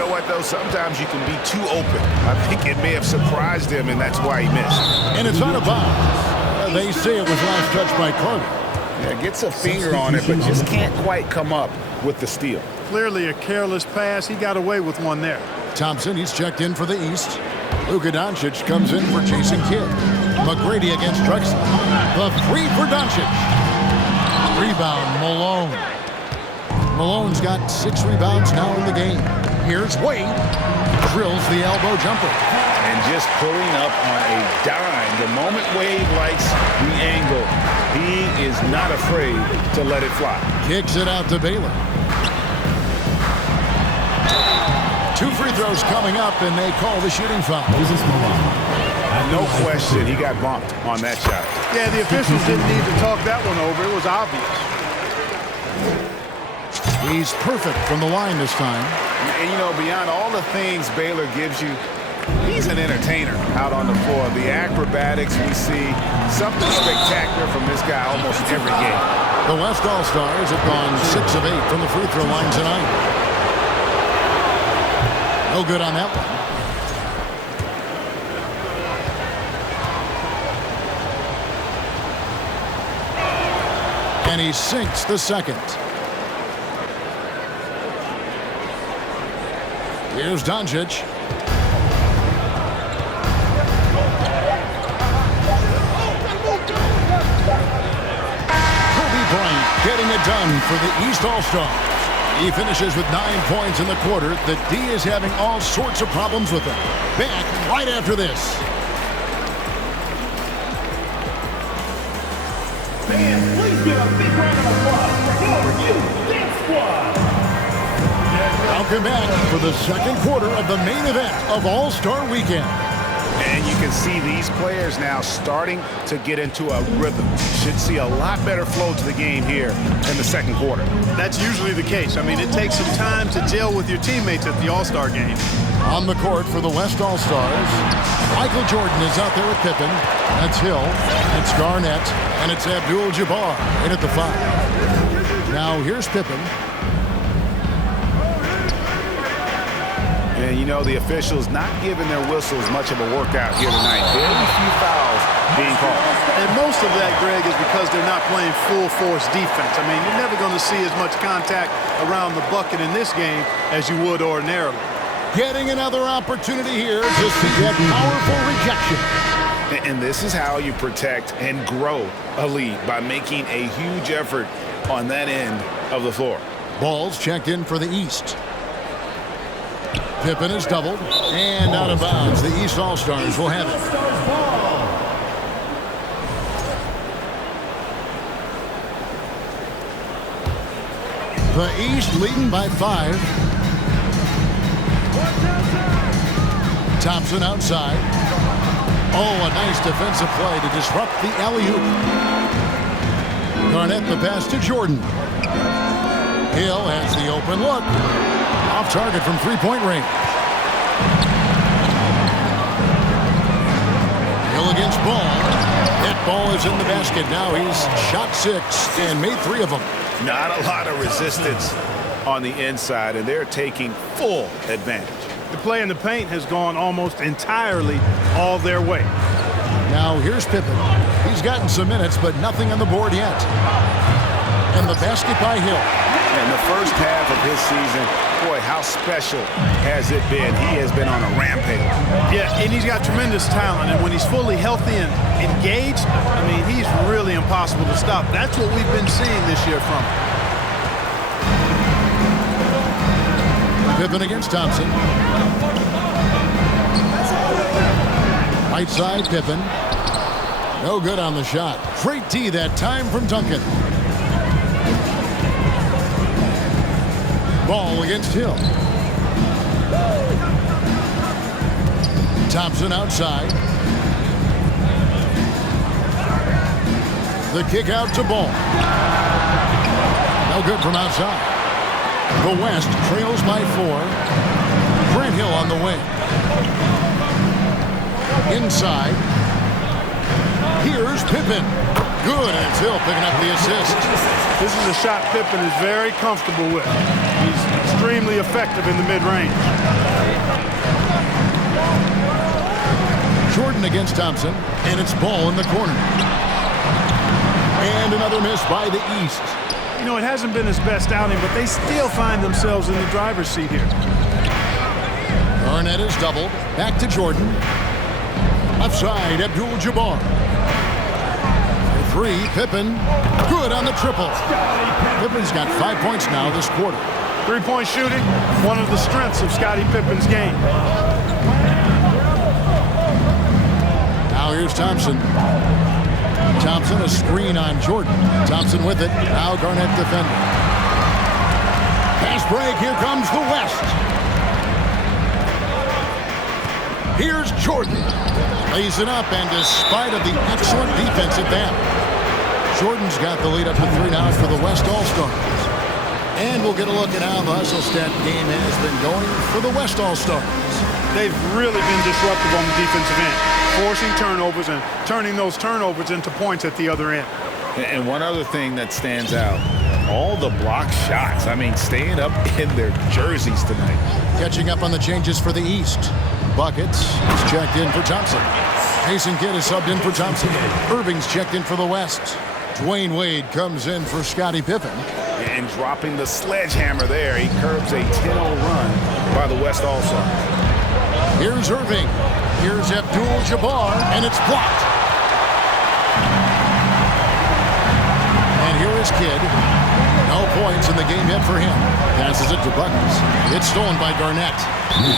know what, though? Sometimes you can be too open. I think it may have surprised him, and that's why he missed. And it's out of bounds. They say it was last touched by Carter. Yeah, gets a finger on it, but just can't quite come up with the steal. Clearly a careless pass. He got away with one there. Thompson, he's checked in for the East. Luka Doncic comes in for Jason Kidd. McGrady against Drexler. The three for Doncic. Rebound, Malone. Malone's got 6 rebounds now in the game. Here's Wade. Drills the elbow jumper. And just pulling up on a dime. The moment Wade likes the angle, he is not afraid to let it fly. Kicks it out to Baylor. 2 free throws coming up, and they call the shooting foul. No question, he got bumped on that shot. Yeah, the officials didn't need to talk that one over. It was obvious. He's perfect from the line this time. And, you know, beyond all the things Baylor gives you, he's an entertainer out on the floor. The acrobatics we see, something spectacular from this guy almost every game. The West All-Stars have gone 6 of 8 from the free throw line tonight. No good on that one. And he sinks the second. Here's Doncic. Kobe Bryant getting it done for the East All-Stars. He finishes with 9 points in the quarter. The D is having all sorts of problems with him. Back right after this. Fans, please give a big round of applause for your Dance Squad. Welcome back for the second quarter of the main event of All-Star Weekend. And you can see these players now starting to get into a rhythm. Should see a lot better flow to the game here in the second quarter. That's usually the case. I mean, it takes some time to gel with your teammates at the All-Star game. On the court for the West All-Stars, Michael Jordan is out there with Pippen. That's Hill. It's Garnett. And it's Abdul-Jabbar in at the 5. Now here's Pippen. And, you know, the officials not giving their whistles much of a workout here tonight. Very few fouls being called. And most of that, Greg, is because they're not playing full-force defense. I mean, you're never going to see as much contact around the bucket in this game as you would ordinarily. Getting another opportunity here to see that powerful rejection. And this is how you protect and grow a lead, by making a huge effort on that end of the floor. Ball's checked in for the East. Pippen is doubled and out of bounds. The East All-Stars will have it. The East leading by 5. Thompson outside. Oh, a nice defensive play to disrupt the alley-oop. Garnett the pass to Jordan. Hill has the open look. Off target from three-point range. Hill against Ball. That ball is in the basket. Now he's shot 6 and made 3 of them. Not a lot of resistance on the inside, and they're taking full advantage. The play in the paint has gone almost entirely all their way. Now here's Pippen. He's gotten some minutes, but nothing on the board yet. And the basket by Hill. In the first half of his season, boy, how special has it been? He has been on a rampage. Yeah, and he's got tremendous talent, and when he's fully healthy and engaged, I mean, he's really impossible to stop. That's what we've been seeing this year from him. Pippen against Thompson. Right side, Pippen. No good on the shot. Great D that time from Duncan. Ball against Hill. Thompson outside. The kick out to Ball. No good from outside. The West trails by 4. Grant Hill on the wing. Inside. Here's Pippen. Good, and it's Hill picking up the assist. This is a shot Pippen is very comfortable with. He's extremely effective in the mid-range. Jordan against Thompson, and it's Ball in the corner. And another miss by the East. You know, it hasn't been his best outing, but they still find themselves in the driver's seat here. Garnett is doubled. Back to Jordan. Left side, Abdul-Jabbar. For 3, Pippen. Good on the triple. Pippen's got 5 points now this quarter. Three-point shooting, one of the strengths of Scottie Pippen's game. Now here's Thompson. Thompson, a screen on Jordan. Thompson with it. Now Garnett defending. Pass break. Here comes the West. Here's Jordan. Lays it up, and despite of the excellent defense at that, Jordan's got the lead up to 3 now for the West All-Stars. And we'll get a look at how the Hustle Stat game has been going for the West All-Stars. They've really been disruptive on the defensive end, forcing turnovers and turning those turnovers into points at the other end. And one other thing that stands out, all the block shots. I mean, staying up in their jerseys tonight. Catching up on the changes for the East. Buckets is checked in for Thompson. Jason Kidd is subbed in for Thompson. Irving's checked in for the West. Dwayne Wade comes in for Scottie Pippen. And dropping the sledgehammer there, he curbs a 10-0 run by the West All-Stars. Here's Irving. Here's Abdul-Jabbar, and it's blocked. And here is Kidd. No points in the game yet for him. Passes it to Buckets. It's stolen by Garnett.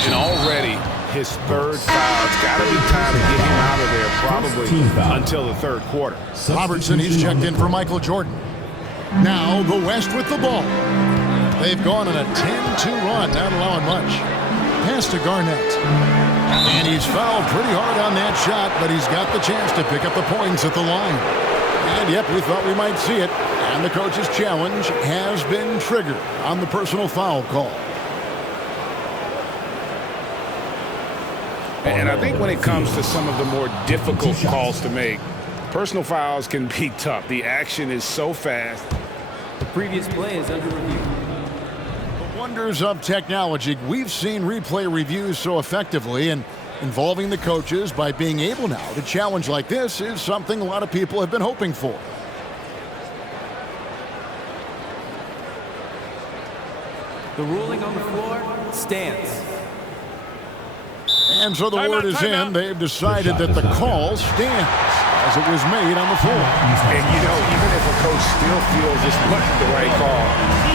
And already his third foul. It's got to be time to get him out of there, probably until the third quarter. Robertson, he's checked in for Michael Jordan. Now the West with the ball. They've gone on a 10-2 run, not allowing much. Pass to Garnett. And he's fouled pretty hard on that shot, but he's got the chance to pick up the points at the line. And yep, we thought we might see it. And the coach's challenge has been triggered on the personal foul call. And I think when it comes to some of the more difficult calls to make, personal fouls can be tough. The action is so fast. The previous play is under review. The wonders of technology. We've seen replay reviews so effectively, and involving the coaches by being able now to challenge like this is something a lot of people have been hoping for. The ruling on the floor stands. And so the word is in. They've decided that the call stands as it was made on the floor. And, you know, even if a coach still feels this wasn't the right call,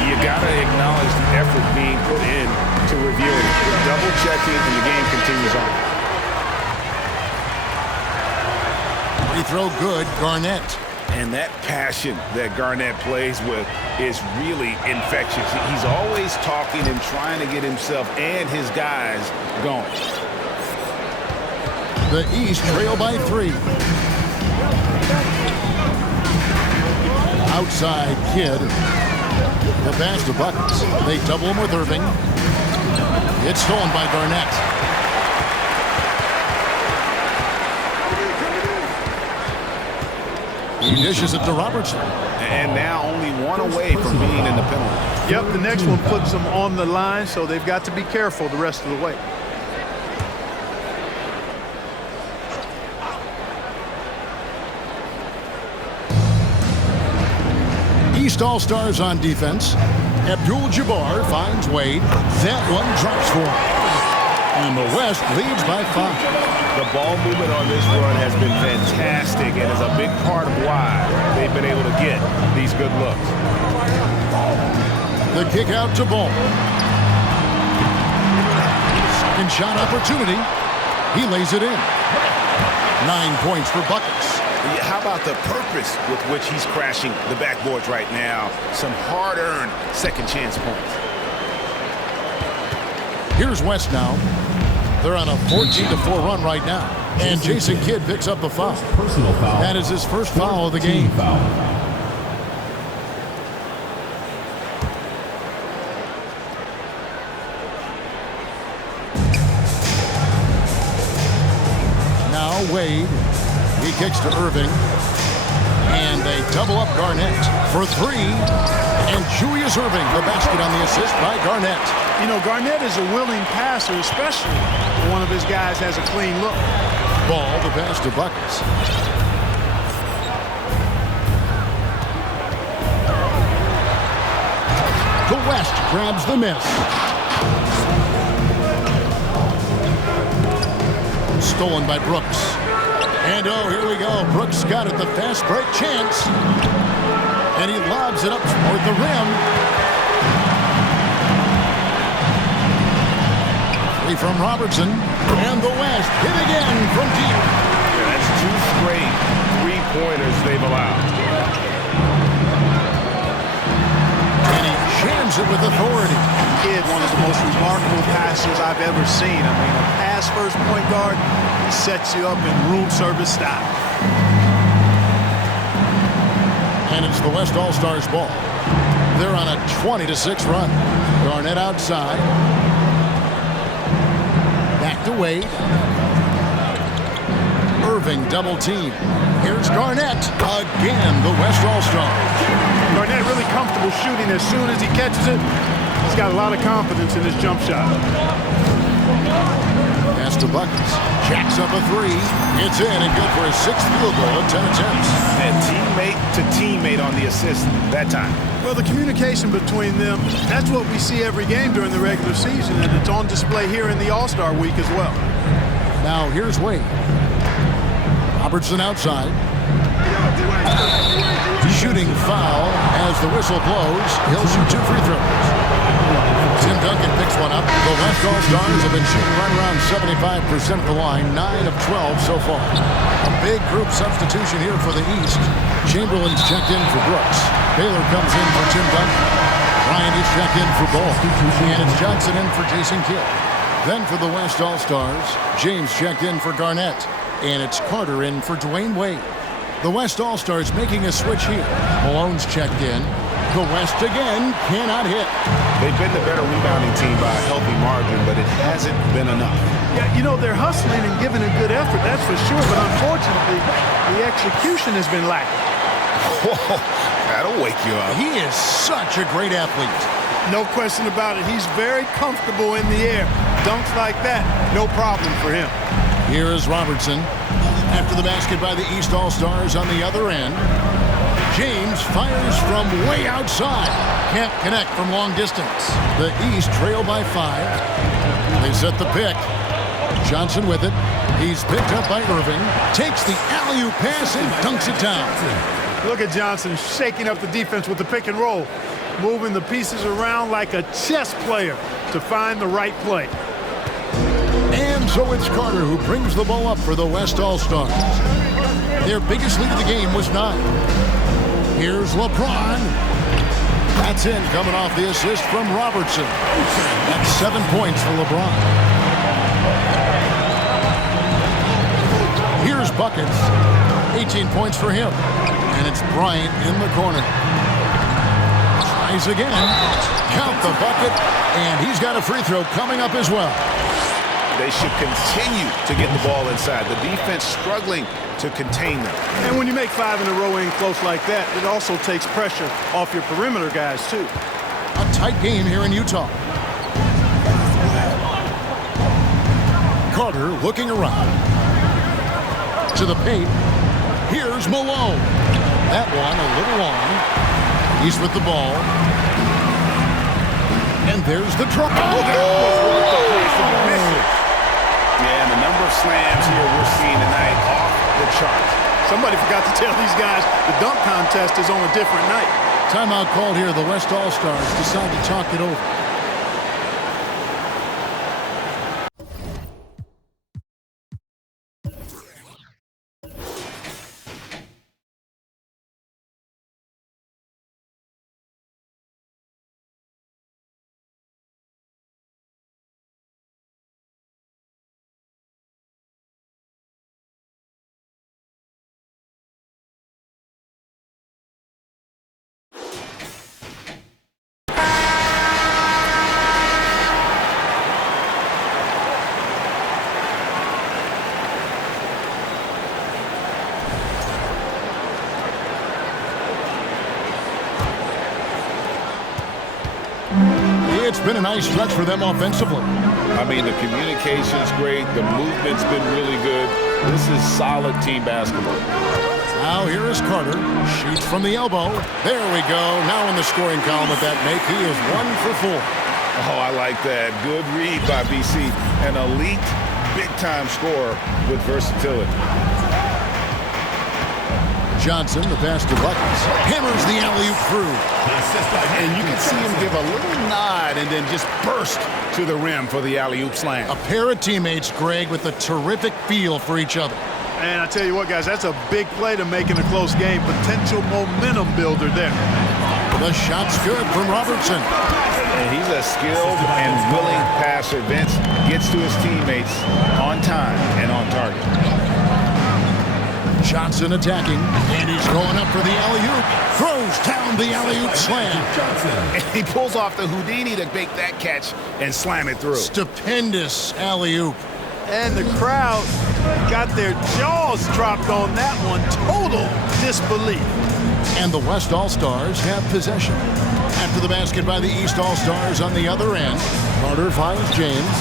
you got to acknowledge the effort being put in to reviewing it. Double-checking, and the game continues on. Free throw good, Garnett. And that passion that Garnett plays with is really infectious. He's always talking and trying to get himself and his guys going. The East trail by 3. Outside Kidd. The pass to Buckets. They double him with Irving. It's stolen by Garnett. He dishes it to Robertson. And now only one away from being in the penalty. Yep, the next one puts them on the line, so they've got to be careful the rest of the way. East All-Stars on defense. Abdul-Jabbar finds Wade. That one drops for him. And the West leads by 5. The ball movement on this run has been fantastic and is a big part of why they've been able to get these good looks. The kick out to Ball. Second shot opportunity. He lays it in. 9 points for Buckets. How about the purpose with which he's crashing the backboards right now? Some hard-earned second chance points. Here's West now. They're on a 14-4 run right now. And Jason Kidd picks up the foul. Personal foul. That is his first foul of the game. Foul. Now Wade. He kicks to Irving. And they double up Garnett for three. And Julius Irving, the basket on the assist by Garnett. You know, Garnett is a willing passer, especially when one of his guys has a clean look. Ball, the pass to Buckets. The West grabs the miss. Stolen by Brooks. And oh, here we go. Brooks got it, the fast break chance. And he lobs it up toward the rim. Three from Robertson. And the West hit again from deep. Yeah, that's 2 straight three-pointers they've allowed. And he jams it with authority. Kid, one of the most remarkable passers I've ever seen. I mean, a pass first point guard, he sets you up in room service style. And it's the West All-Stars ball. They're on a 20-6 run. Garnett outside. Back to Wade. Irving double team. Here's Garnett. Again, the West All-Stars. Garnett really comfortable shooting as soon as he catches it. He's got a lot of confidence in his jump shot. Pass to Buckets. Jacks up a three. It's in and good for his 6th field goal at 10 attempts. And teammate to teammate on the assist that time. Well, the communication between them, that's what we see every game during the regular season, and it's on display here in the All-Star week as well. Now here's Wade. Robertson outside. Shooting foul as the whistle blows. He'll shoot 2 free throws. Tim Duncan picks one up. The West All-Stars have been shooting right around 75% the line, 9 of 12 so far. A big group substitution here for the East. Chamberlain's checked in for Brooks. Baylor comes in for Tim Duncan. Bryant is checked in for Ball. And it's Johnson in for Jason Kidd. Then for the West All-Stars, James checked in for Garnett. And it's Carter in for Dwayne Wade. The West All-Stars making a switch here. Malone's checked in. The West again cannot hit. They've been the better rebounding team by a healthy margin, but it hasn't been enough. Yeah, you know, they're hustling and giving a good effort, that's for sure, but unfortunately, the execution has been lacking. Whoa, that'll wake you up. He is such a great athlete. No question about it. He's very comfortable in the air. Dunks like that, no problem for him. Here is Robertson. After the basket by the East All-Stars on the other end. James fires from way outside. Can't connect from long distance. The East trail by 5. They set the pick. Johnson with it. He's picked up by Irving. Takes the alley-oop pass and dunks it down. Look at Johnson shaking up the defense with the pick and roll. Moving the pieces around like a chess player to find the right play. And so it's Carter who brings the ball up for the West All-Stars. Their biggest lead of the game was 9. Here's LeBron. That's in, coming off the assist from Robertson. That's 7 points for LeBron. Here's Buckets. 18 points for him. And it's Bryant in the corner. Tries again. Count the bucket. And he's got a free throw coming up as well. They should continue to get the ball inside. The defense struggling to contain them. And when you make 5 in a row in close like that, it also takes pressure off your perimeter guys, too. A tight game here in Utah. Carter looking around. To the paint. Here's Malone. That one a little long. He's with the ball. And there's the drop. Yeah, and the number of slams here we're seeing tonight off the chart. Somebody forgot to tell these guys the dunk contest is on a different night. Timeout called here. The West All-Stars decide to talk it over. It's been a nice stretch for them offensively. I mean, the communication's great. The movement's been really good. This is solid team basketball. Now here is Carter. Shoots from the elbow. There we go. Now in the scoring column with that make. He is 1 for 4. Oh, I like that. Good read by BC. An elite, big-time scorer with versatility. Johnson, the pass to Buckets. Hammers the alley-oop through. And you can see him give a little nod and then just burst to the rim for the alley-oop slam. A pair of teammates, Greg, with a terrific feel for each other. And I tell you what, guys, that's a big play to make in a close game. Potential momentum builder there. The shot's good from Robertson. And he's a skilled and willing passer. Vince gets to his teammates on time and on target. Johnson attacking, and he's going up for the alley-oop. Throws down the alley-oop slam. And he pulls off the Houdini to make that catch and slam it through. Stupendous alley-oop. And the crowd got their jaws dropped on that one. Total disbelief. And the West All-Stars have possession. After the basket by the East All-Stars on the other end, Carter finds James.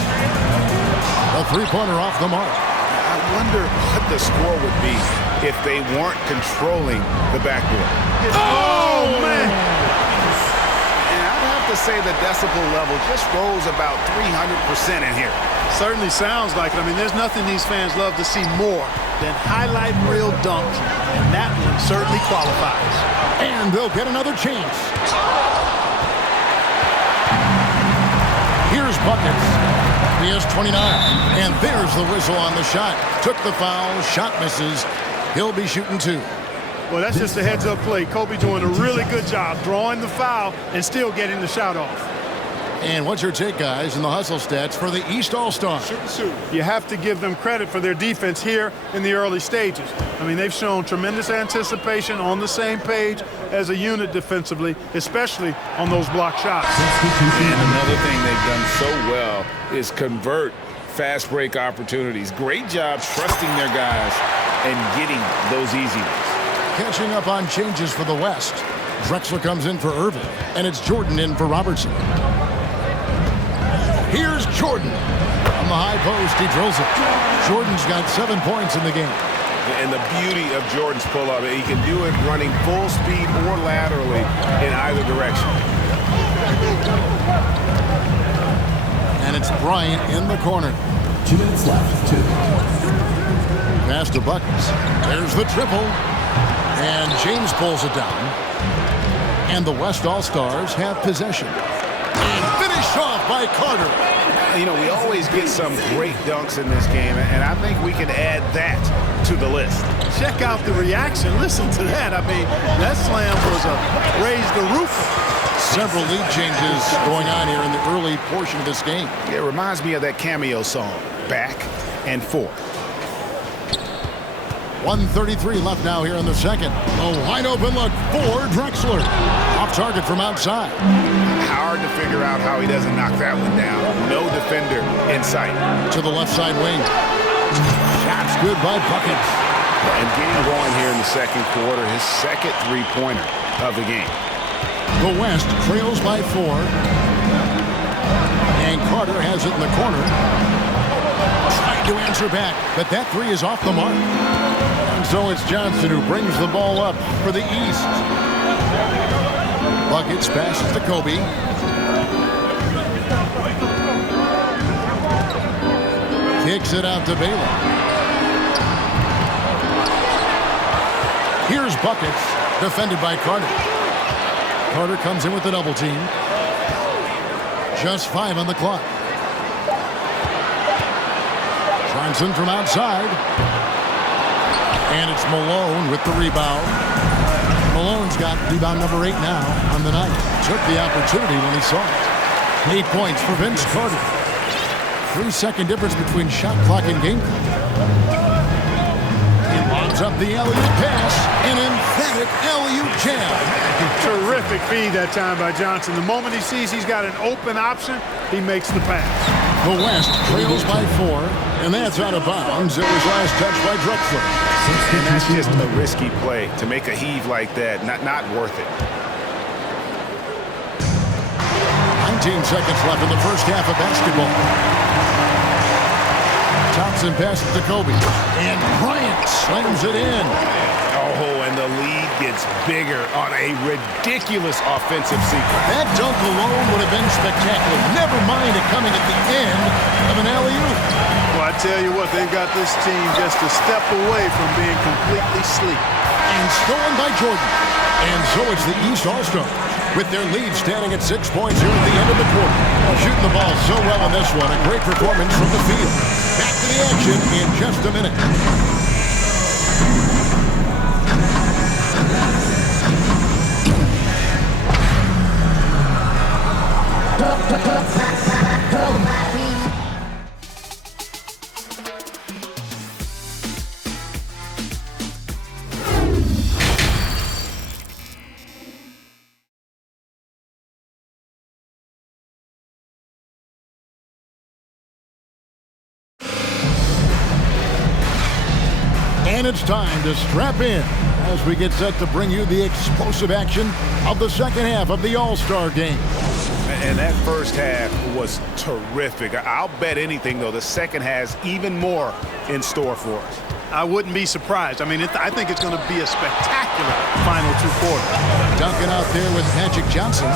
A three-pointer off the mark. I wonder what the score would be if they weren't controlling the backboard. Oh, man. And I'd have to say the decibel level just rose about 300% in here. Certainly sounds like it. I mean, there's nothing these fans love to see more than highlight reel dunks. And that one certainly qualifies. And they'll get another chance. Here's Buckets. He has 29. And there's the whistle on the shot. Took the foul. Shot misses. He'll be shooting 2. Well, that's just a heads-up play. Kobe doing a really good job drawing the foul and still getting the shot off. And what's your take, guys, in the hustle stats for the East All-Stars? You have to give them credit for their defense here in the early stages. I mean, they've shown tremendous anticipation, on the same page as a unit defensively, especially on those block shots. And another thing they've done so well is convert fast break opportunities. Great job trusting their guys and getting those easy ones. Catching up on changes for the West. Drexler comes in for Irvin, and it's Jordan in for Robertson. Here's Jordan. On the high post, he drills it. Jordan's got 7 points in the game. And the beauty of Jordan's pull-up, he can do it running full speed or laterally in either direction. And it's Bryant in the corner. 2 minutes left. 2. Pass to Buckets. There's the triple. And James pulls it down. And the West All-Stars have possession. And finished off by Carter. You know, we always get some great dunks in this game, and I think we can add that to the list. Check out the reaction. Listen to that. I mean, that slam was a raise the roof. Several lead changes going on here in the early portion of this game. It reminds me of that Cameo song, Back and Forth. 1:33 left now here in the second. A wide open look for Drexler. Off target from outside. Hard to figure out how he doesn't knock that one down. No defender in sight. To the left side wing. Shot's good by Buckets. And getting going here in the second quarter, his second three-pointer of the game. The West trails by 4. And Carter has it in the corner. Trying to answer back, but that 3 is off the mark. And so it's Johnson who brings the ball up for the East. Buckets passes to Kobe. Kicks it out to Baylor. Here's Buckets, defended by Carter. Carter comes in with the double team. Just 5 on the clock. Johnson from outside. And it's Malone with the rebound. Malone's got rebound number 8 now on the night. Took the opportunity when he saw it. 8 points for Vince Carter. 3-second difference between shot clock and game clock. He lobs up the alley-oop pass. An emphatic alley-oop jam. Terrific feed that time by Johnson. The moment he sees he's got an open option, he makes the pass. The West trails by 4, and that's out of bounds. It was last touched by Drexler. And that's just a risky play. To make a heave like that, not worth it. seconds left in the first half of basketball. Thompson passes to Kobe. And Bryant slams it in. Oh, and the lead gets bigger on a ridiculous offensive sequence. That dunk alone would have been spectacular. Never mind it coming at the end of an alley-oop. Well, I tell you what, they've got this team just a step away from being completely asleep. And stolen by Jordan. And so it's the East All-Stars, with their lead standing at 6 points here at the end of the quarter. Shooting the ball so well on this one. A great performance from the field. Back to the action in just a minute. And it's time to strap in as we get set to bring you the explosive action of the second half of the All-Star game. And that first half was terrific. I'll bet anything, though, the second has even more in store for us. I wouldn't be surprised. I mean, I think it's going to be a spectacular final two quarters. Duncan out there with Magic Johnson.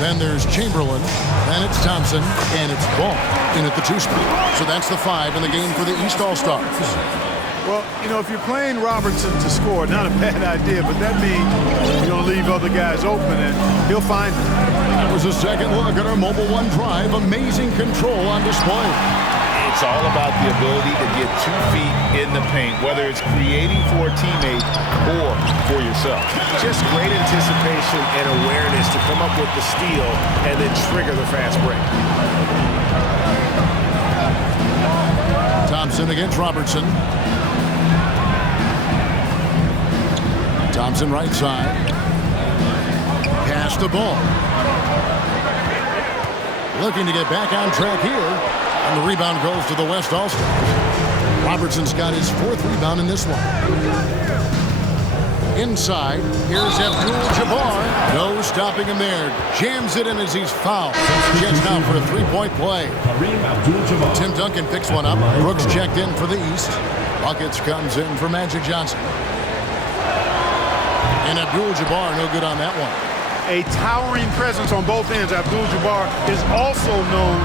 Then there's Chamberlain. Then it's Thompson. And it's Ball in at the 2 spot. So that's the 5 in the game for the East All-Stars. Well, you know, if you're playing Robertson to score, not a bad idea, but that means you're going to leave other guys open, and he'll find them. That was a second look at our Mobile One drive. Amazing control on display. It's all about the ability to get 2 feet in the paint, whether it's creating for a teammate or for yourself. Just great anticipation and awareness to come up with the steal and then trigger the fast break. Thompson against Robertson. Thompson right side. Pass the ball. Looking to get back on track here. And the rebound goes to the West All-Stars. Robertson's got his 4th rebound in this one. Inside, here's Abdul-Jabbar. No stopping him there. Jams it in as he's fouled. Gets now for a 3-point play. Tim Duncan picks one up. Brooks checked in for the East. Buckets comes in for Magic Johnson. And Abdul-Jabbar no good on that one. A towering presence on both ends. Abdul-Jabbar is also known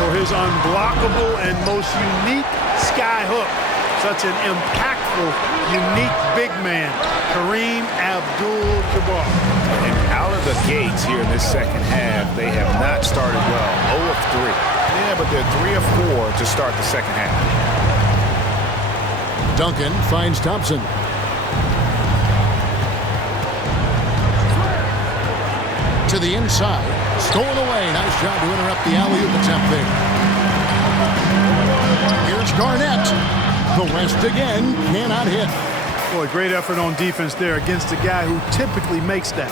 for his unblockable and most unique sky hook. Such an impactful, unique big man, Kareem Abdul-Jabbar. And out of the gates here in this second half, they have not started well. 0 of 3. Yeah, but they're 3 of 4 to start the second half. Duncan finds Thompson. To the inside. Stolen away. Nice job to interrupt the alley-oop attempt there. Here's Garnett. The West again cannot hit. Boy, great effort on defense there against a guy who typically makes that.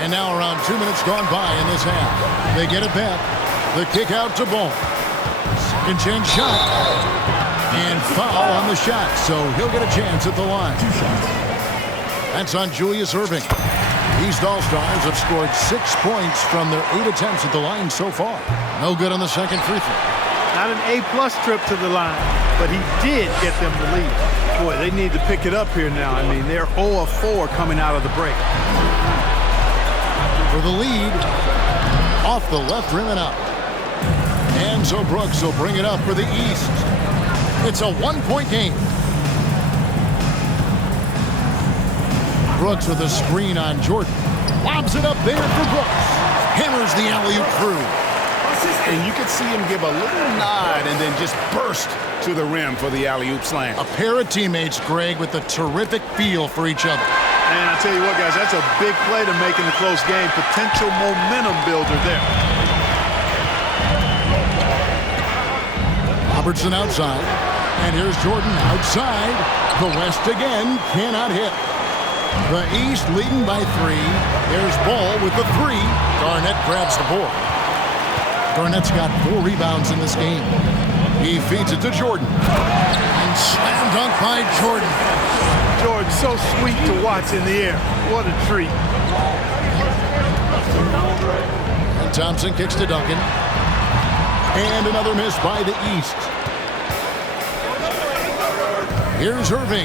And now around 2 minutes gone by in this half. They get it back. The kick out to Ball. Second chance shot. And foul on the shot. So he'll get a chance at the line. 2 shots. That's on Julius Erving. East All-Stars have scored 6 points from their 8 attempts at the line so far. No good on the second free throw. Not an A-plus trip to the line, but he did get them the lead. Boy, they need to pick it up here now. I mean, they're 0 of 4 coming out of the break. For the lead, off the left rim and out. And so Brooks will bring it up for the East. It's a 1-point game. Brooks with a screen on Jordan. Lobs it up there for Brooks. Hammers the alley-oop through. And you could see him give a little nod and then just burst to the rim for the alley-oop slam. A pair of teammates, Greg, with a terrific feel for each other. And I tell you what, guys, that's a big play to make in a close game. Potential momentum builder there. Robertson outside. And here's Jordan outside. The West again cannot hit. The East leading by 3. There's Ball with the 3. Garnett grabs the board. Garnett's got 4 rebounds in this game. He feeds it to Jordan. And slam dunk by Jordan. Jordan, so sweet to watch in the air. What a treat. Thompson kicks to Duncan. And another miss by the East. Here's Irving.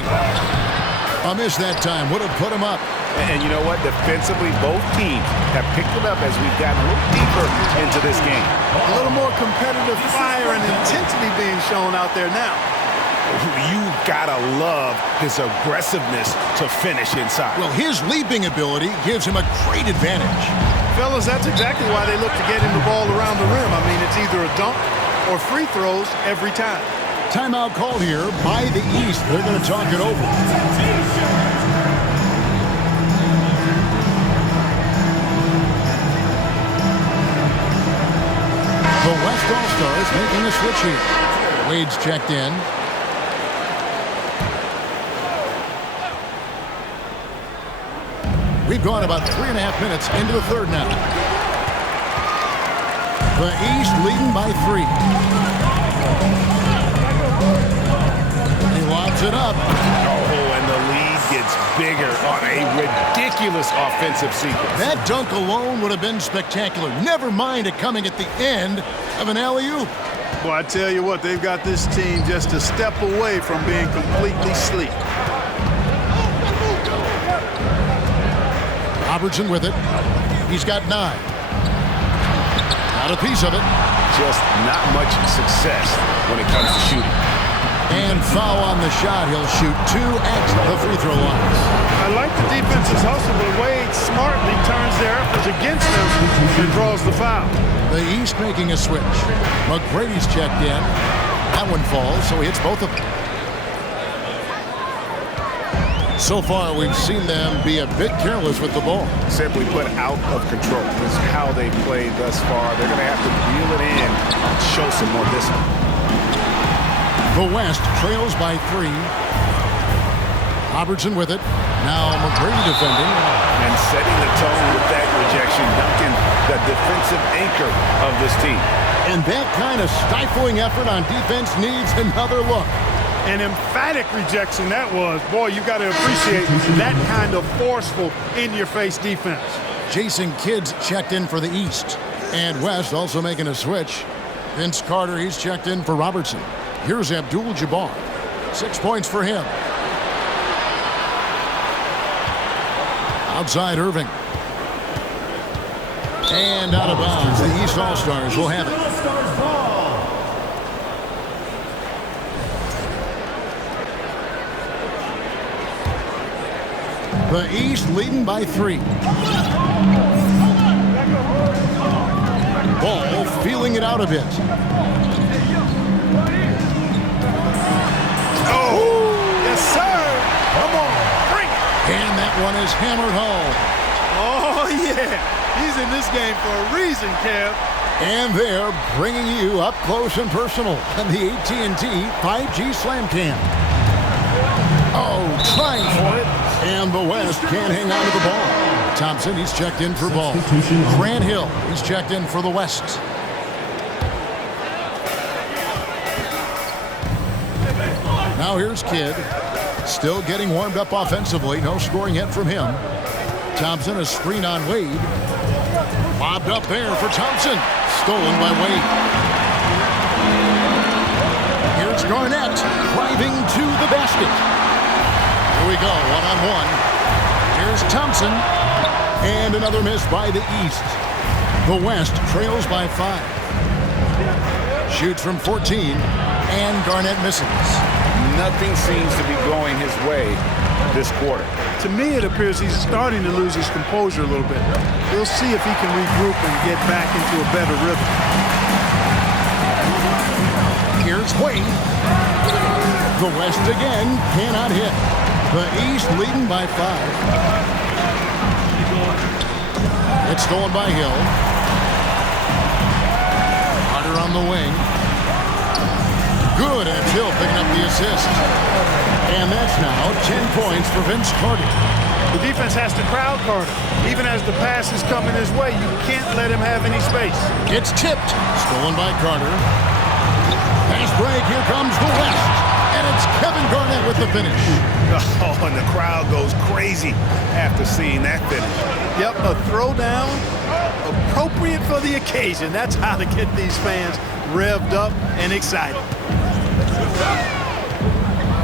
A miss that time. Would have put him up. And you know what? Defensively, both teams have picked it up as we've gotten a little deeper into this game. A little more competitive fire and intensity being shown out there now. You gotta love his aggressiveness to finish inside. Well, his leaping ability gives him a great advantage. Fellas, that's exactly why they look to get him the ball around the rim. I mean, it's either a dunk or free throws every time. Timeout called here by the East. They're going to talk it over. The West All-Stars making a switch here. Wade's checked in. We've gone about 3.5 minutes into the third now. The East leading by 3. He lobs it up. Oh, and the lead gets bigger on a ridiculous offensive sequence. That dunk alone would have been spectacular. Never mind it coming at the end of an alley-oop. Well, I tell you what, they've got this team just a step away from being completely sleep. Robertson with it. He's got 9. Got a piece of it. Just not much success when it comes to shooting. And foul on the shot. He'll shoot 2 at the free throw line. I like the defense's hustle, but Wade smartly turns their efforts against them and draws the foul. The East making a switch. McGrady's checked in. That one falls, so he hits both of them. So far, we've seen them be a bit careless with the ball. Simply put, out of control. This is how they played thus far. They're going to have to reel it in and show some more discipline. The West trails by 3. Robertson with it. Now McGrady defending. And setting the tone with that rejection. Duncan, the defensive anchor of this team. And that kind of stifling effort on defense needs another look. An emphatic rejection that was. Boy, you got to appreciate that kind of forceful, in-your-face defense. Jason Kidd's checked in for the East. And West also making a switch. Vince Carter, he's checked in for Robertson. Here's Abdul-Jabbar. 6 points for him. Outside Irving. And out of bounds. The East All-Stars will have it. The East leading by 3. Ball feeling it out a bit. Oh, yes, sir. Come on, bring it. And that one is hammered home. Oh, yeah. He's in this game for a reason, Kev. And they're bringing you up close and personal on the AT&T 5G Slam Cam. Oh, trying for it. And the West can't hang on to the ball. Thompson, he's checked in for ball. Grant Hill, he's checked in for the West. Now here's Kidd. Still getting warmed up offensively. No scoring yet from him. Thompson, a screen on Wade. Lobbed up there for Thompson. Stolen by Wade. Here's Garnett driving to the basket. Here we go, one-on-one. Here's Thompson. And another miss by the East. The West trails by 5. Shoots from 14. And Garnett misses. Nothing seems to be going his way this quarter. To me, it appears he's starting to lose his composure a little bit. We'll see if he can regroup and get back into a better rhythm. Here's Wade. The West again cannot hit. The East leading by 5. It's stolen by Hill. Carter on the wing. Good, and it's Hill picking up the assist. And that's now 10 points for Vince Carter. The defense has to crowd Carter. Even as the pass is coming his way, you can't let him have any space. It's tipped. Stolen by Carter. Pass break. Here comes the West. And it's Kevin Garnett with the finish. Oh, and the crowd goes crazy after seeing that finish. Yep, a throwdown appropriate for the occasion. That's how to get these fans revved up and excited.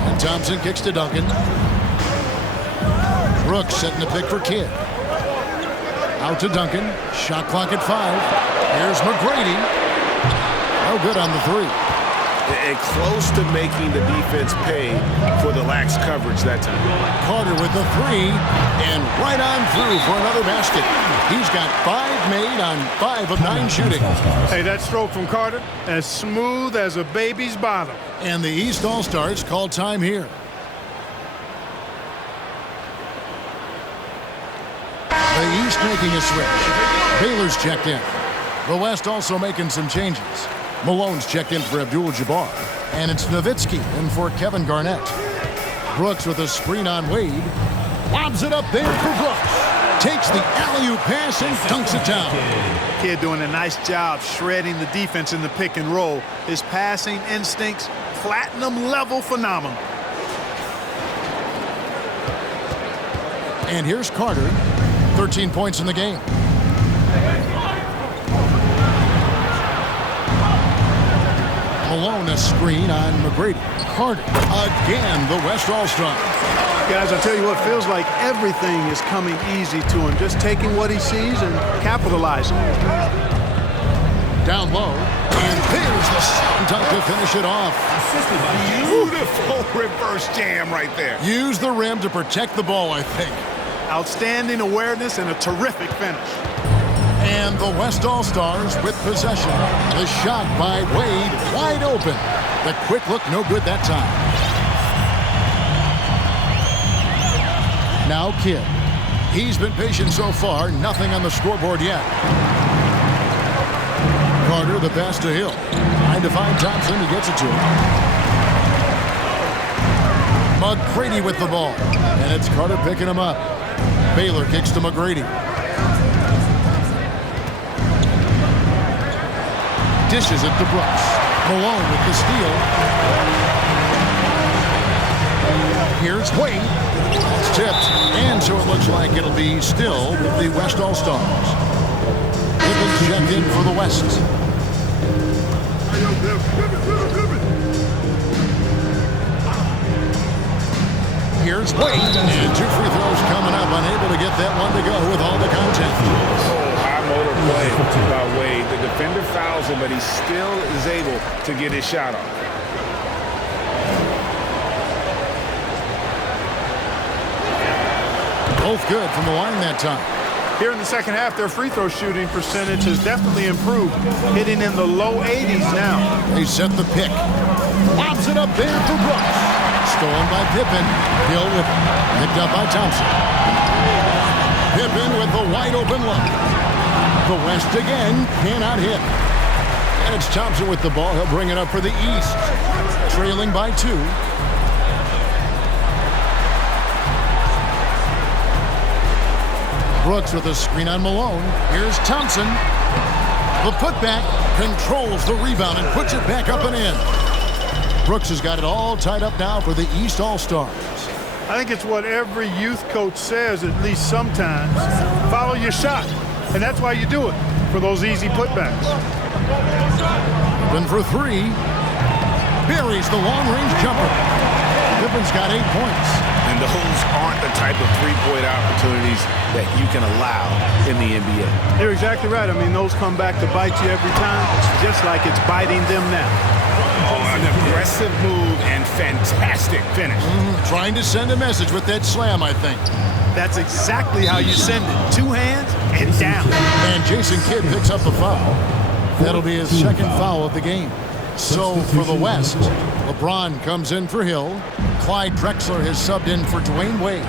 And Thompson kicks to Duncan. Brooks setting the pick for Kidd. Out to Duncan. Shot clock at 5. Here's McGrady. No good on the 3. And close to making the defense pay for the lax coverage that time. Carter with the 3, and right on through for another basket. He's got 5 made on 5 of 9 shooting. Hey, that stroke from Carter, as smooth as a baby's bottom. And the East All-Stars call time here. The East making a switch. Baylor's checked in. The West also making some changes. Malone's checked in for Abdul-Jabbar. And it's Nowitzki in for Kevin Garnett. Brooks with a screen on Wade. Lobs it up there for Brooks. Takes the alley-oop pass and dunks it down. Kidd doing a nice job shredding the defense in the pick and roll. His passing instincts, platinum level phenomenal. And here's Carter. 13 points in the game. Malone a screen on McGrady. Carter again, the West All-Stars. Guys, I tell you what, feels like everything is coming easy to him. Just taking what he sees and capitalizing. Down low, and there's the slam dunk to finish it off. Beautiful reverse jam right there. Use the rim to protect the ball, I think. Outstanding awareness and a terrific finish. And the West All-Stars with possession. The shot by Wade, wide open. The quick look, no good that time. Now Kidd. He's been patient so far, nothing on the scoreboard yet. Carter, the pass to Hill. Trying to find Thompson, he gets it to him. McGrady with the ball. And it's Carter picking him up. Baylor kicks to McGrady. Dishes it to Brooks. Malone with the steal. Here's Wade. It's tipped. And so it looks like it'll be still with the West All-Stars. Pippin's checked in for the West. Here's Wade. And 2 free throws coming up. Unable to get that one to go with all the contact. Motor play by Wade. The defender fouls him, but he still is able to get his shot off. Both good from the line that time. Here in the second half, their free throw shooting percentage has definitely improved, hitting in the low 80s now. They set the pick. Lobs it up there for Brooks. Stolen by Pippen. Hill with it. Picked up by Thompson. Pippen with the wide open look. The West again cannot hit. And it's Thompson with the ball. He'll bring it up for the East. Trailing by 2. Brooks with a screen on Malone. Here's Thompson. The putback controls the rebound and puts it back up and in. Brooks has got it all tied up now for the East All-Stars. I think it's what every youth coach says, at least sometimes. Follow your shot. And that's why you do it, for those easy putbacks. Pippen for 3. Buries the long-range jumper. Pippen's got 8 points. And those aren't the type of three-point opportunities that you can allow in the NBA. You're exactly right. I mean, those come back to bite you every time, just like it's biting them now. Oh, an aggressive move and fantastic finish. Trying to send a message with that slam, I think. That's exactly how you send it. 2 hands and down. And Jason Kidd picks up the foul. That'll be his second foul of the game. So for the West, LeBron comes in for Hill. Clyde Drexler has subbed in for Dwayne Wade.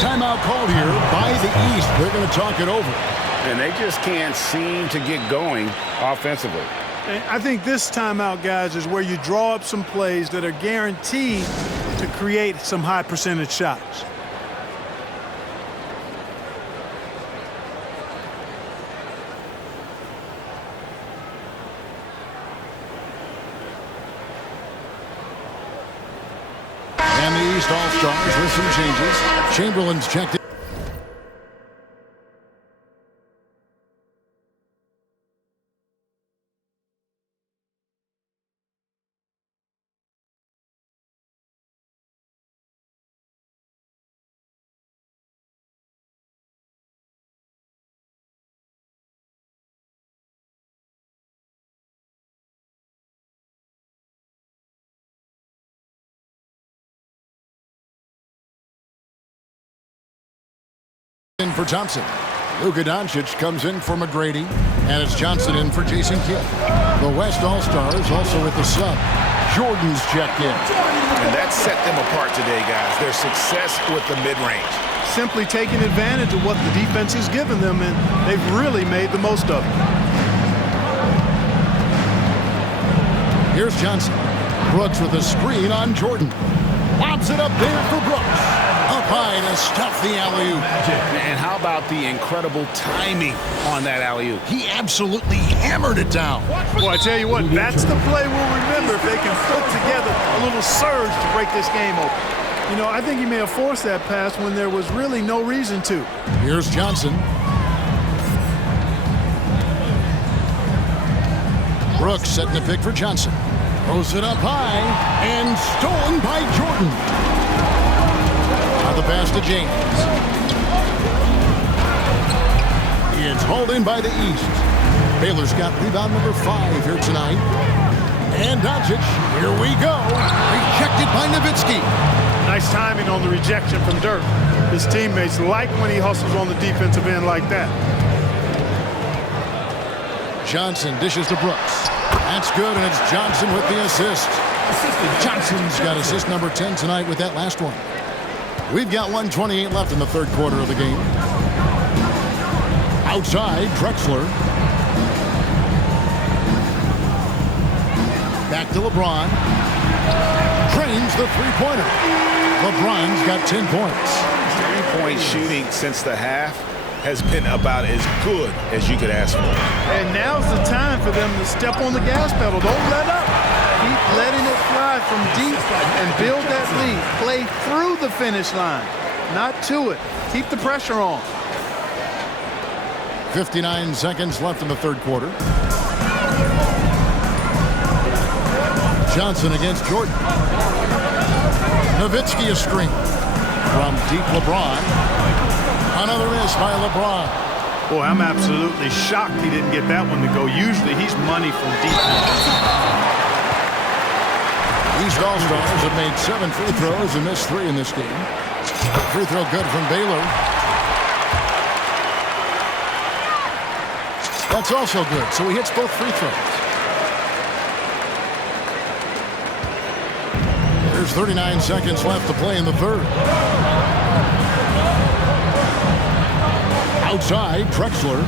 Timeout called here by the East. They're going to talk it over. And they just can't seem to get going offensively. And I think this timeout, guys, is where you draw up some plays that are guaranteed to create some high percentage shots. And the East All-Stars with some changes. Chamberlain's checked in. for Thompson. Luka Doncic comes in for McGrady. And it's Johnson in for Jason Kidd. The West All-Stars also with the sub. Jordan's checked in. And that set them apart today, guys. Their success with the mid-range. Simply taking advantage of what the defense has given them, and they've really made the most of it. Here's Johnson. Brooks with a screen on Jordan. Lobs it up there for Brooks. Up high to stuff the alley-oop. And how about the incredible timing on that alley-oop? He absolutely hammered it down. Well, I tell you what, that's the play we'll remember if they can put together a little surge to break this game open. You know, I think he may have forced that pass when there was really no reason to. Here's Johnson. Brooks setting the pick for Johnson. Throws it up high and stolen by Jordan. Now the pass to James. It's hauled in by the East. Baylor's got rebound number 5 here tonight. And Doncic, here we go. Rejected by Nowitzki. Nice timing on the rejection from Dirk. His teammates like when he hustles on the defensive end like that. Johnson dishes to Brooks. That's good, and it's Johnson with the assist. Johnson's got assist number 10 tonight with that last one. We've got 1:28 left in the third quarter of the game. Outside, Drexler. Back to LeBron. Drains the three-pointer. LeBron's got 10 points. Three-point shooting since the half has been about as good as you could ask for. And now's the time for them to step on the gas pedal. Don't let up. Keep letting it fly from deep and build that lead. Play through the finish line, not to it. Keep the pressure on. 59 seconds left in the third quarter. Johnson against Jordan. Nowitzki a screen. From deep LeBron. Another miss by LeBron. Boy, I'm absolutely shocked he didn't get that one to go. Usually he's money from deep. These All-Stars have made 7 free throws and missed 3 in this game. Free throw good from Baylor. That's also good, so he hits both free throws. There's 39 seconds left to play in the third. Outside, Drexler.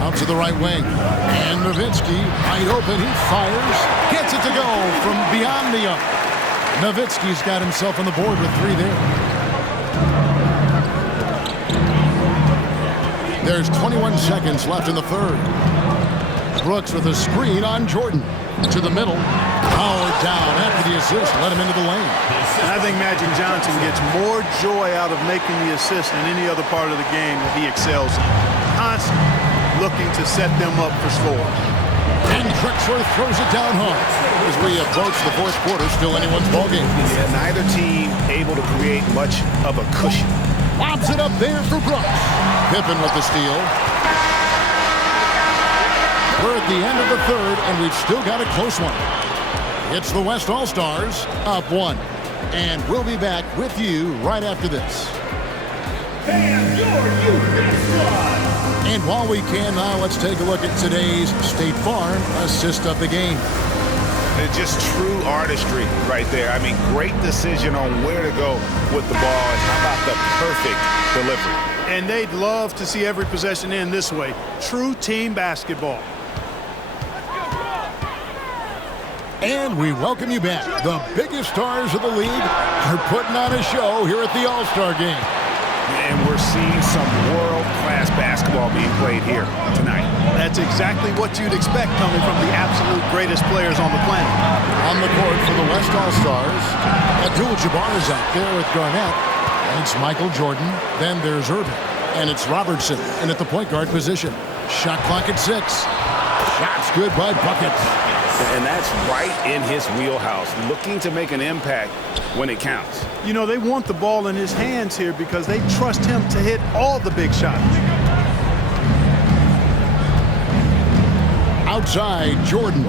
Out to the right wing. And Nowitzki, wide open, he fires. Gets it to go from beyond the arc. Nowitzki's got himself on the board with 3 there. There's 21 seconds left in the third. Brooks with a screen on Jordan. To the middle. Powered down after the assist. Let him into the lane. And I think Magic Johnson gets more joy out of making the assist than any other part of the game that he excels in. Constantly looking to set them up for scores. And Drexler throws it down hard. As we approach the fourth quarter, still anyone's ballgame. Yeah, neither team able to create much of a cushion. Lobs it up there for Brooks. Pippen with the steal. We're at the end of the third, and we've still got a close one. It's the West All-Stars up 1. And we'll be back with you right after this. And your Houston squad. And while we can now, let's take a look at today's State Farm assist of the game. It's just true artistry right there. I mean, great decision on where to go with the ball, and how about the perfect delivery. And they'd love to see every possession end this way. True team basketball. And we welcome you back. The biggest stars of the league are putting on a show here at the All-Star Game. And we're seeing some world-class basketball being played here tonight. That's exactly what you'd expect coming from the absolute greatest players on the planet. On the court for the West All-Stars, Abdul-Jabbar is out there with Garnett. And it's Michael Jordan. Then there's Irving. And it's Robertson. And at the point guard position. Shot clock at 6. Shots good by Buckets. And that's right in his wheelhouse, looking to make an impact when it counts. You know, they want the ball in his hands here because they trust him to hit all the big shots. Outside, Jordan.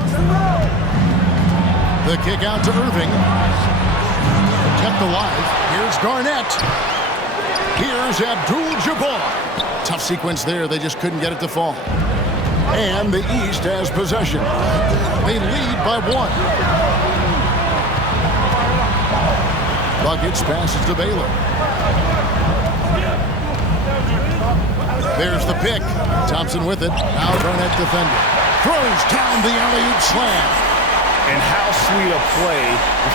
The kick out to Irving. Kept alive. Here's Garnett. He Here's Abdul-Jabbar. Tough sequence there. They just couldn't get it to fall. And the East has possession. They lead by 1. Buckets passes to Baylor. There's the pick. Thompson with it. Now Garnett defender. Throws down the alley-oop slam. And how sweet a play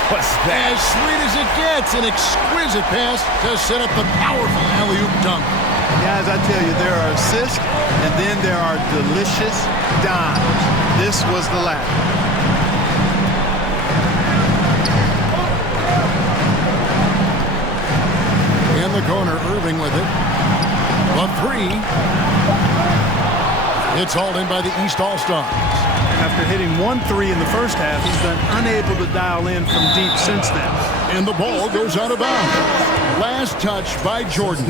was that? As sweet as it gets. An exquisite pass to set up the powerful alley-oop dunk. Guys, I tell you, there are assists, and then there are delicious dimes. This was the latter. In the corner, Irving with it. A 3. It's hauled in by the East All-Stars. After hitting 1 3 in the first half, he's been unable to dial in from deep since then. And the ball goes out of bounds. Last touch by Jordan.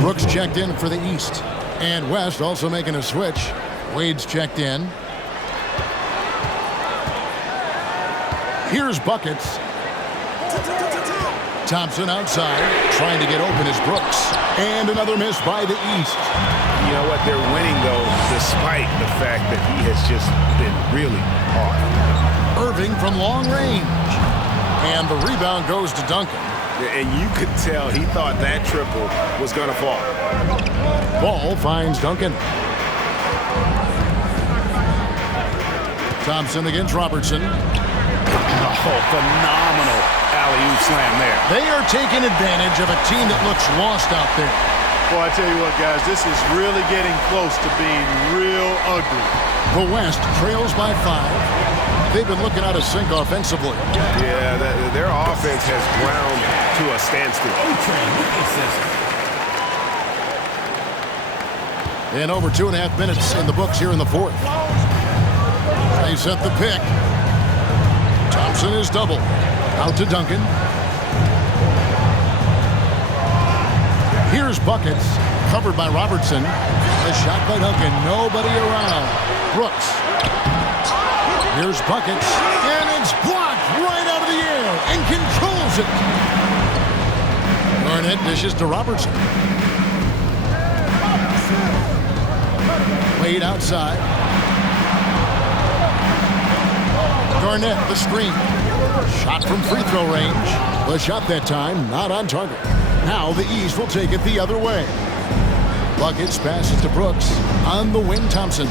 Brooks checked in for the East. And West also making a switch. Wade's checked in. Here's Buckets. Thompson outside, trying to get open is Brooks. And another miss by the East. You know what? They're winning, though, despite the fact that he has just been really hard. Irving from long range. And the rebound goes to Duncan. And you could tell he thought that triple was going to fall. Ball finds Duncan. Thompson against Robertson. Oh, phenomenal alley-oop slam there. They are taking advantage of a team that looks lost out there. Boy, I tell you what, guys, this is really getting close to being real ugly. The West trails by 5. They've been looking out of sync offensively. Yeah, their offense has ground to a standstill. And over 2.5 minutes in the books here in the 4th. They set the pick. Thompson is double. Out to Duncan. Here's Buckets. Covered by Robertson. A shot by Duncan. Nobody around. Brooks. Here's Buckets. And it's blocked right out of the air. And controls it. Garnett dishes to Robertson. Wade outside. Garnett, the screen. Shot from free throw range. The shot that time, not on target. Now the East will take it the other way. Buckets passes to Brooks. On the wing, Thompson.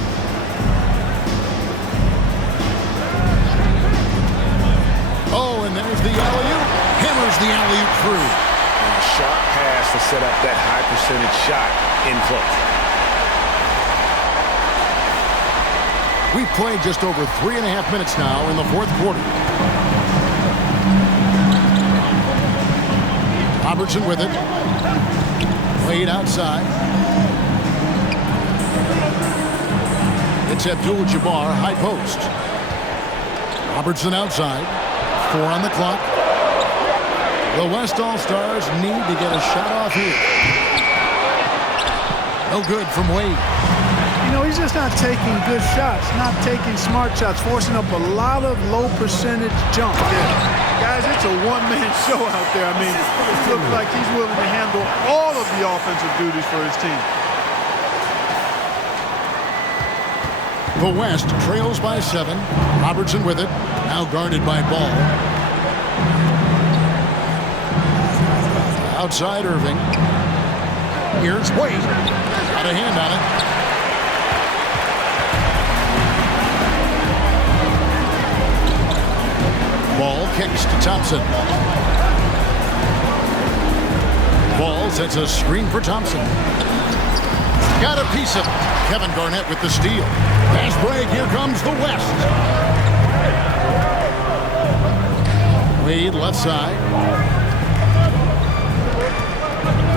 Oh, and there's the alley-oop. Hammers the alley-oop through. And a sharp pass to set up that high percentage shot in close. We've played just over 3.5 minutes now in the 4th quarter. Robertson with it. Wade outside. It's Abdul-Jabbar, high post. Robertson outside. 4 on the clock. The West All-Stars need to get a shot off here. No good from Wade. You know, he's just not taking good shots, not taking smart shots, forcing up a lot of low percentage jump. Yeah. Guys, it's a one-man show out there. I mean, it looks like he's willing to handle all of the offensive duties for his team. The West trails by 7. Robertson with it. Now guarded by Ball. Outside Irving. Here's Wade. Got a hand on it. Ball kicks to Thompson. Ball sets a screen for Thompson. Got a piece of it. Kevin Garnett with the steal. Pass break. Here comes the West. Wade left side.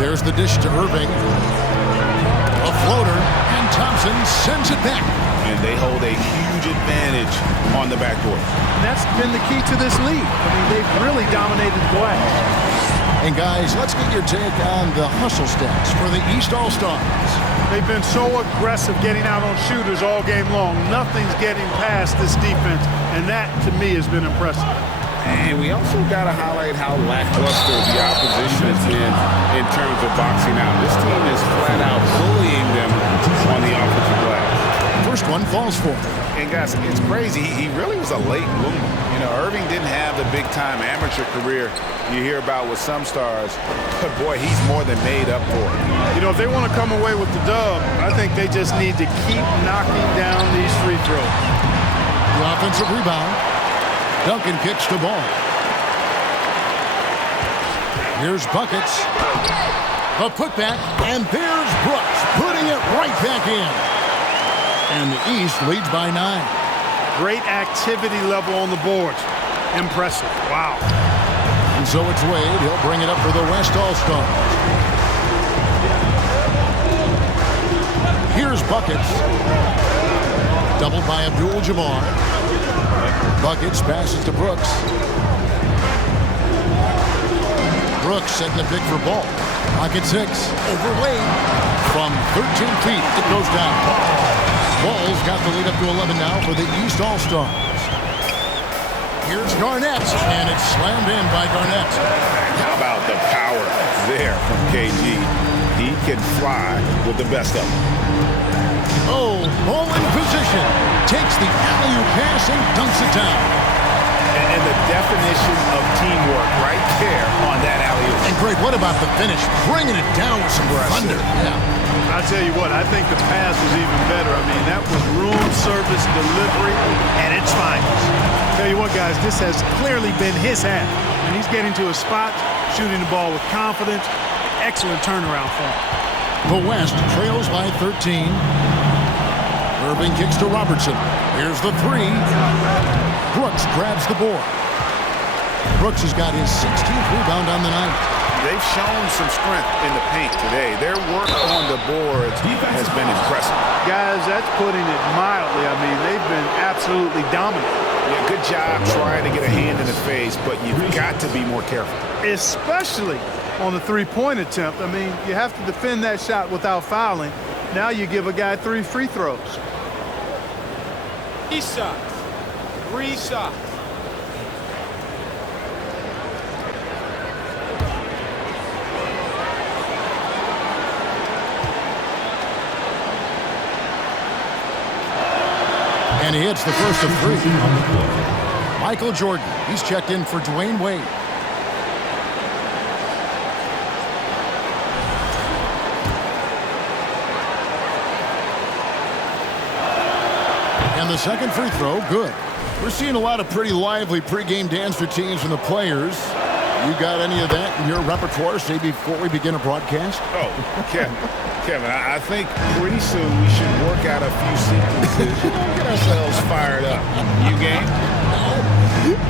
There's the dish to Irving. A floater, and Thompson sends it back. And they hold a huge advantage on the backcourt. And that's been the key to this lead. I mean, they've really dominated the glass. And guys, let's get your take on the hustle stats for the East All-Stars. They've been so aggressive getting out on shooters all game long. Nothing's getting past this defense, and that, to me, has been impressive. And we also got to highlight how lackluster the opposition has been in terms of boxing out. This team is flat out bullying them on the offensive glass. First one falls for him. And guys, it's crazy. He really was a late bloomer. You know, Irving didn't have the big-time amateur career you hear about with some stars, but boy, he's more than made up for it. You know, if they want to come away with the dub, I think they just need to keep knocking down these free throws. The offensive rebound. Duncan kicks the ball. Here's Buckets. A putback, and there's Brooks putting it right back in. And the East leads by 9. Great activity level on the boards. Impressive. Wow. And so it's Wade. He'll bring it up for the West All-Stars. Here's Buckets. Doubled by Abdul-Jabbar. Buckets passes to Brooks. Brooks setting the pick for ball. Pocket 6. Over Wade. From 13 feet, it goes down. Ball's got the lead up to 11 now for the East All-Stars. Here's Garnett, and it's slammed in by Garnett. How about the power there from KG? He can fly with the best of them. Oh, ball in position. Takes the alley-oop pass and dunks it down. And the definition of teamwork right there on that alley-oop. And Greg, what about the finish? Bringing it down with some thunder. Yeah. I tell you what, I think the pass was even better. I mean, that was room service delivery at its finest. Tell you what, guys, this has clearly been his half. And he's getting to a spot, shooting the ball with confidence. Excellent turnaround for him. The West trails by 13. Irving kicks to Robertson. Here's the 3. Brooks grabs the board. Brooks has got his 16th rebound on the night. They've shown some strength in the paint today. Their work on the boards has been impressive. Guys, that's putting it mildly. I mean, they've been absolutely dominant. Yeah, good job trying to get a hand in the face, but you've got to be more careful. Especially on the three-point attempt. I mean, you have to defend that shot without fouling. Now you give a guy 3 free throws. 3 shots. 3 shots. And he hits the first of 3. Michael Jordan, he's checked in for Dwayne Wade. And the second free throw, good. We're seeing a lot of pretty lively pregame dance routines from the players. You got any of that in your repertoire, say, before we begin a broadcast? Oh, Kevin, I think pretty soon we should work out a few sequences. Get ourselves fired up. You game?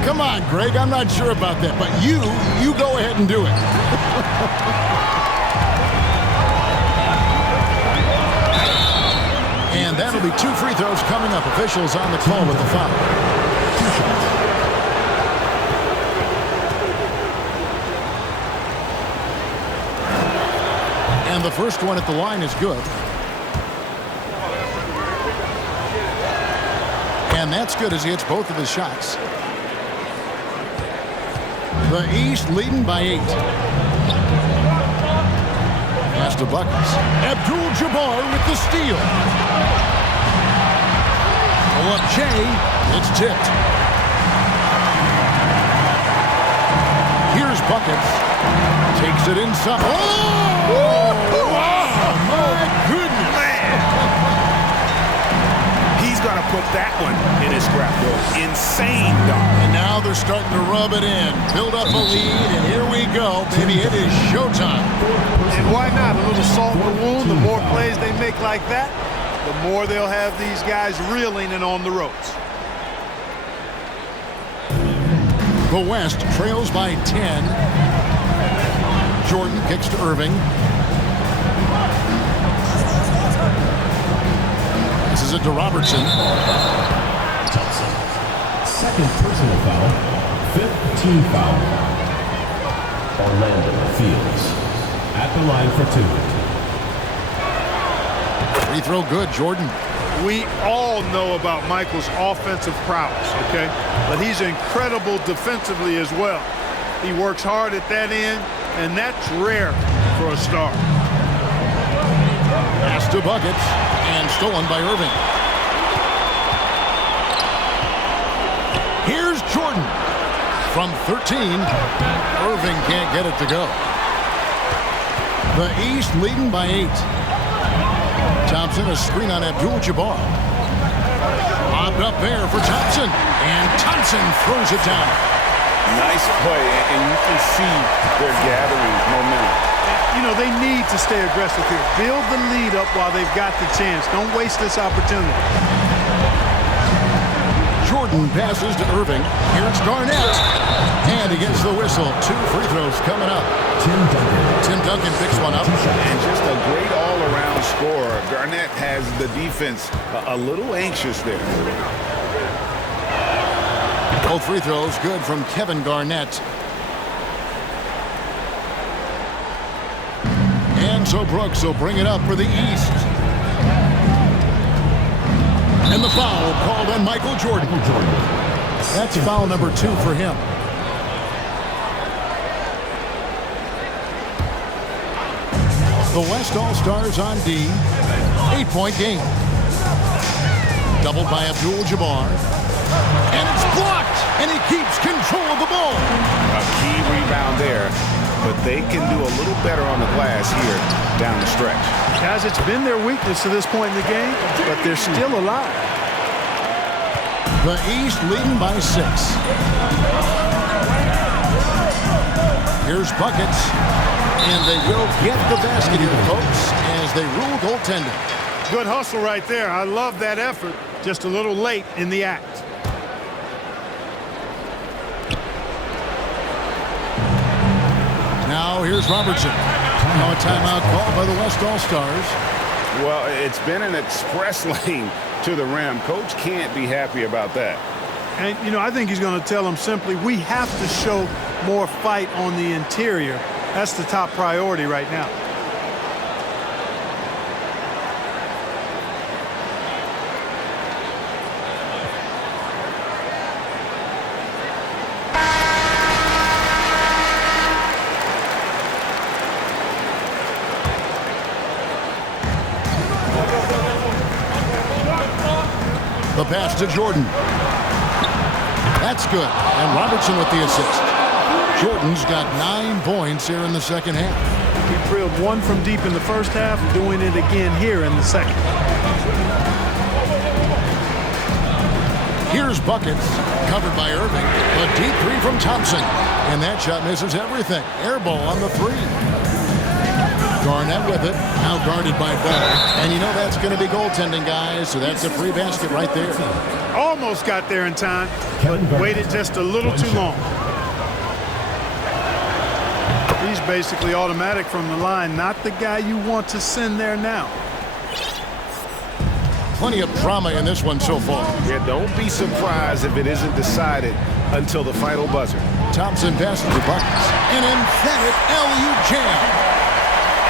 Come on, Greg. I'm not sure about that, but you go ahead and do it. And that'll be 2 free throws coming up. Officials on the call with the foul. 2 shots. And the first one at the line is good. And that's good as he hits both of his shots. The East leading by 8. Pass to Buckets. Abdul-Jabbar with the steal. Pull up Jay. It's tipped. Here's Buckets. Takes it inside. Oh! My goodness. Man. He's going to put that one in his scrapbook. Insane, dog. And now they're starting to rub it in. Build up a lead, and here we go. Baby, it is showtime. And why not? A little salt in the wound. The more plays they make like that, the more they'll have these guys reeling and on the ropes. The West trails by 10. Jordan kicks to Irving. This is it to Robertson. Second personal foul. 5th team foul. Orlando Fields at the line for 2. Free throw good, Jordan. We all know about Michael's offensive prowess, okay? But he's incredible defensively as well. He works hard at that end, and that's rare for a star. Pass to Buckets, and stolen by Irving. Here's Jordan. From 13, Irving can't get it to go. The East leading by 8. Thompson, a screen on Abdul-Jabbar. Lobbed up there for Thompson, and Thompson throws it down. Nice play, and you can see they're gathering momentum. You know, they need to stay aggressive here. Build the lead up while they've got the chance. Don't waste this opportunity. Jordan passes to Irving. Here it's Garnett. And he gets the whistle. 2 free throws coming up. Tim Duncan picks one up. And just a great all-around scorer. Garnett has the defense a little anxious there. Both free throws good from Kevin Garnett. And so Brooks will bring it up for the East. And the foul called on Michael Jordan. That's foul number 2 for him. The West All-Stars on D. 8-point game. Doubled by Abdul-Jabbar. And it's blocked. And he keeps control of the ball. A key rebound there. But they can do a little better on the glass here down the stretch. Guys, it's been their weakness to this point in the game, but they're still alive. The East leading by 6. Here's Buckets. And they will get the basket here, folks, as they rule goaltending. Good hustle right there. I love that effort. Just a little late in the act. Now here's Robertson. Now a timeout called by the West All-Stars. Well, it's been an express lane to the rim. Coach can't be happy about that. And, you know, I think he's going to tell them simply, we have to show more fight on the interior. That's the top priority right now. The pass to Jordan. That's good. And Robertson with the assist. Jordan's got 9 points here in the second half. He drilled 1 from deep in the first half, doing it again here in the second. Here's Buckets, covered by Irving. A deep 3 from Thompson. And that shot misses everything. Air ball on the 3. Garnett with it, now guarded by Bell. And you know that's going to be goaltending, guys, so that's a free basket right there. Almost got there in time, but waited just a little too long. He's basically automatic from the line, not the guy you want to send there now. Plenty of drama in this one so far. Yeah, don't be surprised if it isn't decided until the final buzzer. Thompson passes to Buckets. An emphatic alley-oop jam.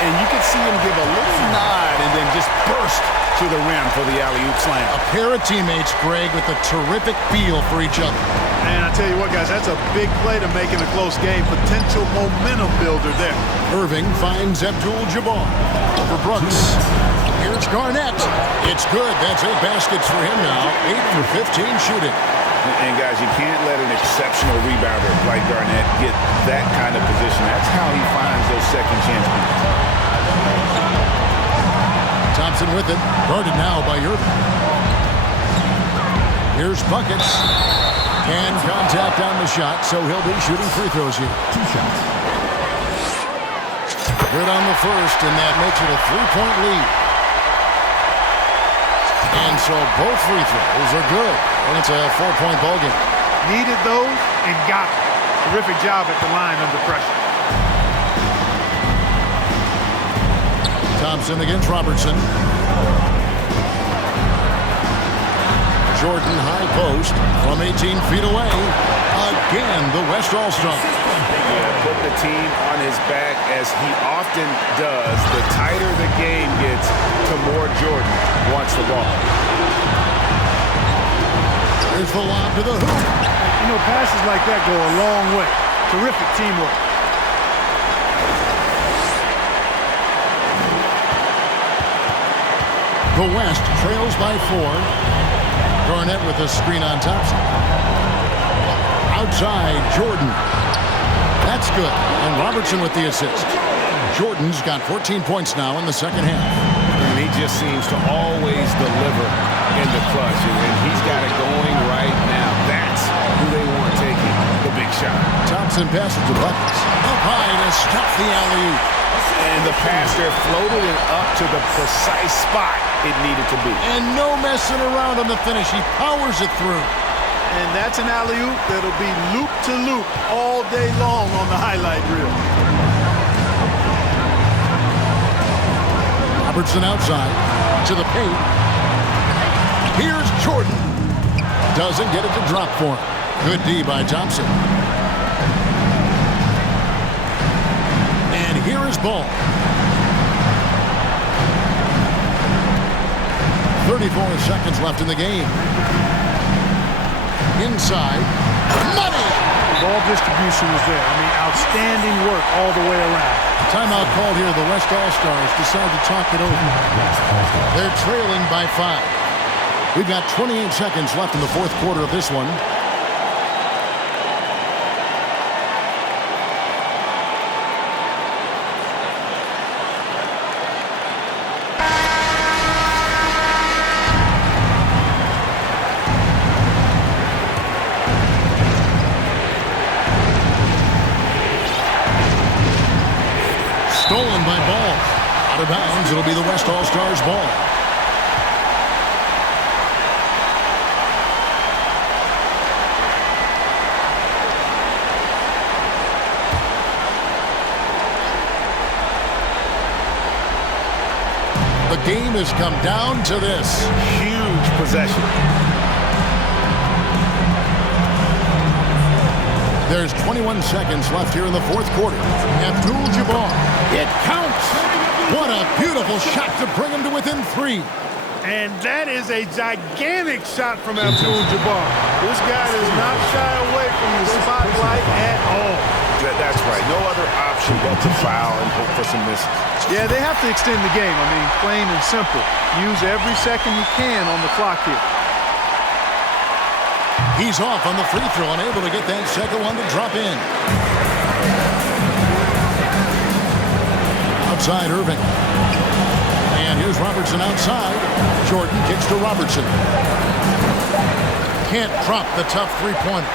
And you can see him give a little nod and then just burst to the rim for the alley-oop slam. A pair of teammates, Greg, with a terrific feel for each other. And I tell you what, guys, that's a big play to make in a close game. Potential momentum builder there. Irving finds Abdul-Jabbar over Brooks. Here's Garnett. It's good. That's 8 baskets for him now. 8 for 15 shooting. And guys, you can't let an exceptional rebounder like Garnett get that kind of position. That's how he finds those second chance points. Thompson with it. Guarded now by Irving. Here's Buckets. And contact on the shot, so he'll be shooting free throws here. 2 shots. Good on the first, and that makes it a 3-point lead. And so both free throws are good. And it's a 4-point ball game. Needed those and got it. Terrific job at the line under pressure. Thompson against Robertson. Jordan high post from 18 feet away. Again, the West All-Star. Yeah, put the team on his back as he often does. The tighter the game gets, the more Jordan wants the ball. Here's the lob to the hoop. You know, passes like that go a long way. Terrific teamwork. The West trails by 4. Garnett with a screen on Thompson. Outside, Jordan. That's good. And Robertson with the assist. Jordan's got 14 points now in the second half. And he just seems to always deliver in the clutch. And he's got it going right now. That's who they want taking the big shot. Thompson passes to Buckets. Up high to stuff the alley-oop. And the pass there floated it up to the precise spot it needed to be. And no messing around on the finish. He powers it through. And that's an alley-oop that'll be loop to loop all day long on the highlight reel. Robertson outside to the paint. Here's Jordan. Doesn't get it to drop for him. Good D by Thompson. And here is Ball. 34 seconds left in the game. Inside. Money! Ball distribution was there. I mean, outstanding work all the way around. Timeout called here. The West All-Stars decide to talk it over. They're trailing by 5. We've got 28 seconds left in the fourth quarter of this one. Stolen by Ball. Out of bounds. It'll be the West All-Stars ball. The game has come down to this. Huge possession. There's 21 seconds left here in the fourth quarter. Abdul-Jabbar. It counts. What a beautiful shot to bring him to within 3. And that is a gigantic shot from Abdul-Jabbar. This guy does not shy away from the spotlight at all. That's right. No other option but to foul and hope for some misses. Yeah, they have to extend the game. I mean, plain and simple. Use every second you can on the clock here. He's off on the free throw, unable to get that second one to drop in. Outside Irving. And here's Robertson outside. Jordan kicks to Robertson. Can't drop the tough three-pointer.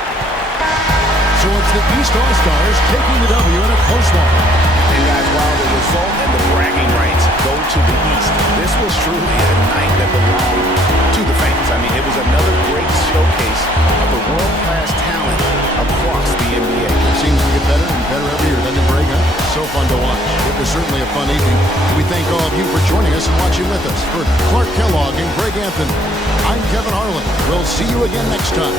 So it's the East All-Stars taking the W in a close one. And guys, while the result and the bragging rights go to the East, this was truly a night that belonged to the fans. I mean, it was another great showcase of the world-class talent across the NBA. It seems to get better and better every year, doesn't it, Greg? So fun to watch. It was certainly a fun evening. We thank all of you for joining us and watching with us. For Clark Kellogg and Greg Anthony, I'm Kevin Harlan. We'll see you again next time.